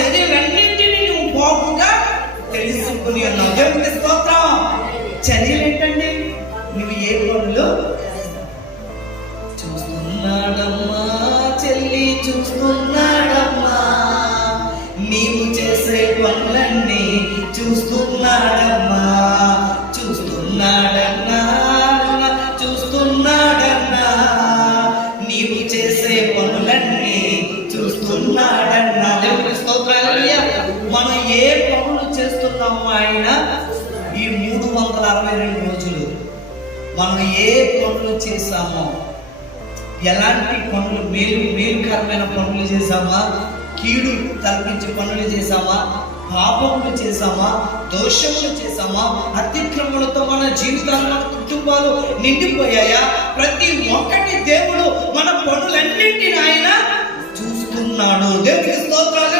చర్యలన్నింటినీ నువ్వు బాగుగా తెలుసుకుని ఉన్నావు. దేవునికి స్తోత్రం. చర్యలు ఏంటండి? నువ్వు ఏ పనులు చూస్తున్నాడమ్మా చెల్లి, చూస్తున్నాడమ్మా, నీవు చేసే పనులన్నీ చూస్తున్నాడమ్మా, చూస్తున్నాడన్నా, చూస్తున్నాడన్నా, నీవు చేసే పనులన్నీ చూస్తున్నాడన్నా. దేవుని స్తోత్రాలు. మనం ఏ పనులు చేస్తున్నామో ఆయన ఈ 362 రోజులు మనం ఏ పనులు చేశామో, ఎలాంటి పనులు, మేలుకరమైన పనులు చేశామా, కీడు తలపించే పనులు చేశామా, పాపములు చేశామా, దోషములు చేశామా, అతిక్రమణతో మన జీవితాలు, మన కుటుంబాలు నిండిపోయాయా? ప్రతి ఒక్కటి దేవుడు మన పనులన్నింటినీ ఆయన చూస్తున్నాడు. దేవునికి స్తోత్రాలు.